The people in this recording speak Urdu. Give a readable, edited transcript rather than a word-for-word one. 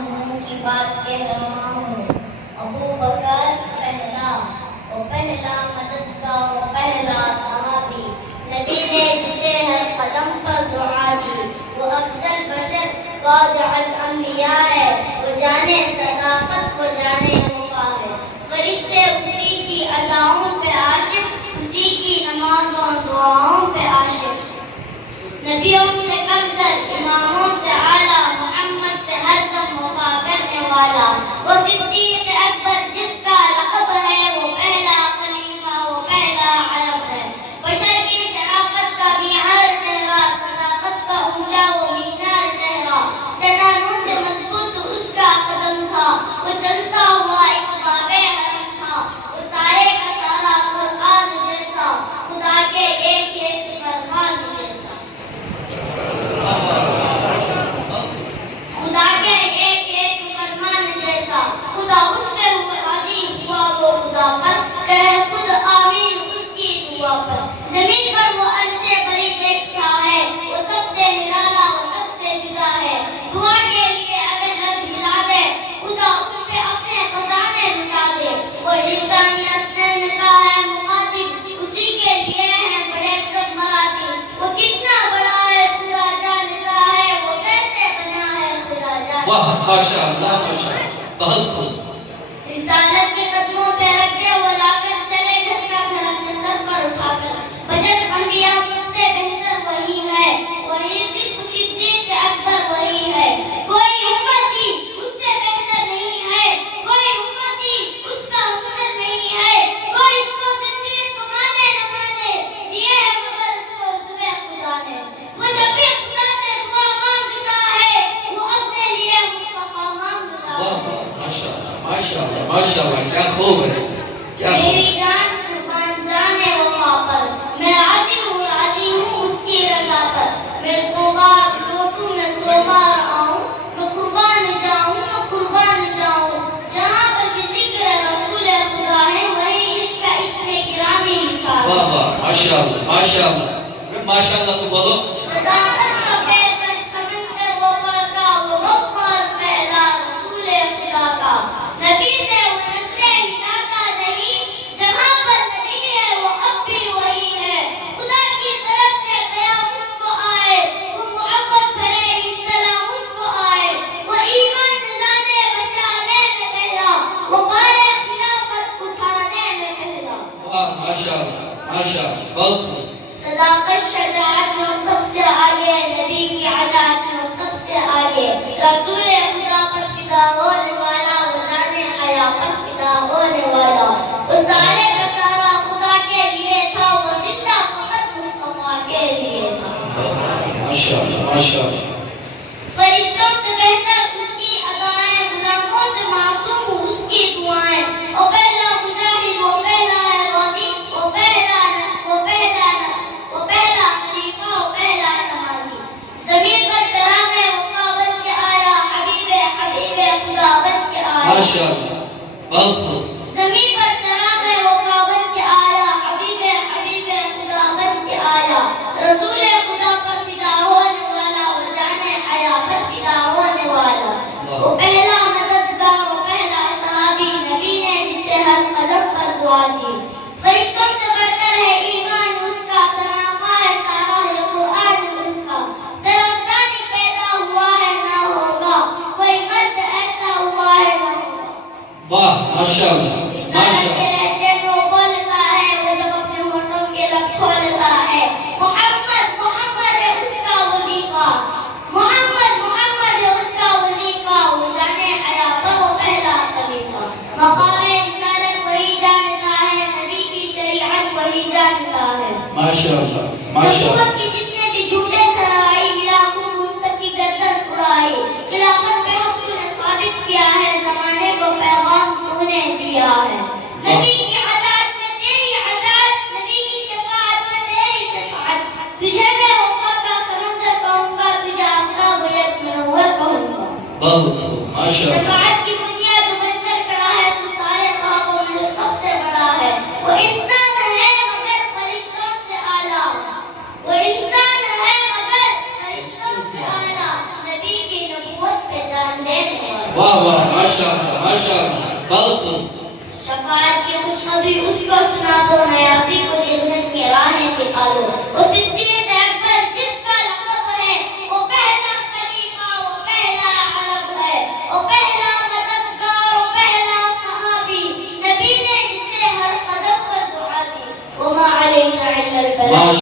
منہ کی بات کہہ رہا ہوں۔ ابو بکر پہلا، وہ پہلا مدد کا، وہ پہلا صحابی، نبی نے جسے ہر قدم پر دعا دی، وہ افضل بشر بعد از انبیاء ہے، وہ جانے صداقت، وہ جانے وفا ہے۔ فرشتے اسی کی اداؤں پہ عاشق، اسی کی نمازوں دعاؤں پہ عاشق۔ نبیوں سے کم تر، اماموں سے اعلیٰ، محمد سے ہر دم وفا کرنے والا، وہ صدیق اکبر جس کا لقب ہے، وہ پہلا خلیفہ، وہ پہلا عرب ہے۔ بشر کی شرافت کا معیار چہرہ، صداقت کا اونچا وہ مینار چہرہ، چٹانوں سے مضبوط اس کا قدم تھا، وہ چلتا ہوا ایک باب حرم تھا، وہ سارے کا سارا قرآن جیسا، خدا کے ایک ایک فرمان جیسا، خدا کے ایک ایک فرمان جیسا، خدا اس پہ راضی ہوا، وہ خدا پر کہے خود آمین اس کی دعا پر۔ زمین پر وہ عرش بری دیکھتا ہے، وہ سب سے نرالا، وہ سب سے جدا ہے، دعا کے لیے اگر رب ہلا دے، خدا اس پہ اپنے خزانے لٹا دے۔ وہ لسانی اسنین کا ہے مخاطب، اسی کے لیے ہیں بڑے سب مراتب، وہ کتنا بڑا ہے خدا جانتا ہے، وہ کیسے بنا ہے خدا جانتا ہے۔ واہ، ماشاء اللہ، ماشاء اللہ، بہت خوب۔ رسالت کے قدموں پہ رکھے وہ لا کر چلے گھر کا گھر اپنے سر پر اٹھا کر، بجٹ انبیاء سب سے بہتر وہی ہے، وہی صرف صدیق اکبر وہی ہے، کوئی امتی اس سے بہتر نہیں ہے، کوئی امتی اس کا ہمسر نہیں ہے، کوئی اس کو صدیق تو مانے نہ مانے، دیے ہے مگر اس کو رتبے خدا نے۔ وہ جب بھی خدا سے دعا مانگتا ہے، وہ اپنے لیے مصطفیٰ مانگتا ہے۔ واہ، ماشاء اللہ، ماشاء اللہ، ماشاء اللہ، کیا خوب ہے، کیا خوب۔ میری جان قربان جانے وفا پر، میں راضی ہوں اس کی رضا پر، میں سوگار لوٹوں، میں سوگار آؤں، میں قربان جاؤں، میں قربان جاؤں، جہاں پر بھی ذکر رسول خدا ہے وہی اس کا اسم گرامی لکھا ہے۔ واہ واہ، ماشاء اللہ، ماشاء اللہ، ماشاء اللہ تو بولو۔ صداقت کا بہتر سمندر وفا کا، وہ غفار پہلا رسول خدا کا، نبی سے وہ نظریں ہٹاتا نہیں، جہاں پر نبی ہے وہ اب بھی وہی ہے، خدا کی طرف سے پیام اس کو آئے، وہ محبت بھرے ہی سلام اس کو آئے، وہ ایمان لانے بچانے میں پہلا، وہ بار خلافت اٹھانے میں پہلا۔ واہ، ماشاء اللہ، ماشاء اللہ، بہت خوب۔ صداقت شجاعت میں وہ سب سے آگے، نبی کی عطاعت میں وہ سب سے آگے، رسول خدا پر فدا ہونے والا، وہ جانے حیا پر فدا ہونے والا، وہ سارے کا سارا خدا کے لیے تھا، وہ زندہ فقط مصطفیٰ کے لیے تھا۔ ماشاء اللہ، ماشاء اللہ۔ فرشتوں سے بہتر اس کی ادائیں، غلاموں سے معصوم اس کی دعائیں، وہ پہلا مجاہد، وہ پہلا ہے غازی، وہ پہلا خلیفہ، وہ پہلا نمازی، زمین پر چراغ وفا بن کے آیا، حبیب خدا بن کے آیا، ماشاء اللہ، بہت خوب۔ زمین پر چراغ وفا بن کے آیا، حبیب خدا بن کے آیا، رسول خدا پر فدا ہونے والا، وہ جانے حیا پر فدا ہونے والا، وہ پہلا مددگار، وہ پہلا صحابی، نبی نے جسے ہر قدم پر دعا دی۔ فرشتوں سے بڑھ کر ہے ایمان اس کا، سناما ہے سارا ہے قرآن اس کا، درستانی پیدا ہوا ہے نہ ہوگا، کوئی مرد ایسا ہوا ہے نہ ہوگا۔ واہ، ماشاء اللہ، ماشاء رسالت کے اللہ۔ لہجے میں وہ بولتا ہے، وہ جب اپنے ہونٹوں کے لب کھولتا ہے، محمد ہے اس کا وظیفہ، محمد ہے اس کا وظیفہ، وہ جانے حیا پر وہ پہلا خلیفہ، مقام رسالت وہی جانتا ہے، نبی کی شریعت وہی جانتا ہے۔ ماشاء اللہ، ماشاء اللہ۔ نبوت کی جتنے بھی جھوٹے دھرائی، ملا خوب ان سب کی گردن اڑائی، خلافت پہ حق تو نے ثابت کیا ہے، زمانے کو پیغام تو نے دیا ہے، نبی کی عطاعت میں تیری عطاعت، نبی کی شفاعت میں تیری شفاعت، تجھے میں وفا کا سمندر کہوں گا، تجھے آفتاب یک منور کہوں گا، بہت خوب، ماشاء اللہ۔ شفاعت کی بنیاد بن کر کھڑا ہے تو سارے صحابوں میں جو سب سے بڑا ہے، وہ انسان ہے مگر فرشتوں سے اعلیٰ، وہ انسان واہ واہ ماشاء اللہ ماشاء اللہ بہت خوب شفاعت کی خوشخبری اس کو سنا دو نیازی کو جنت میں راہیں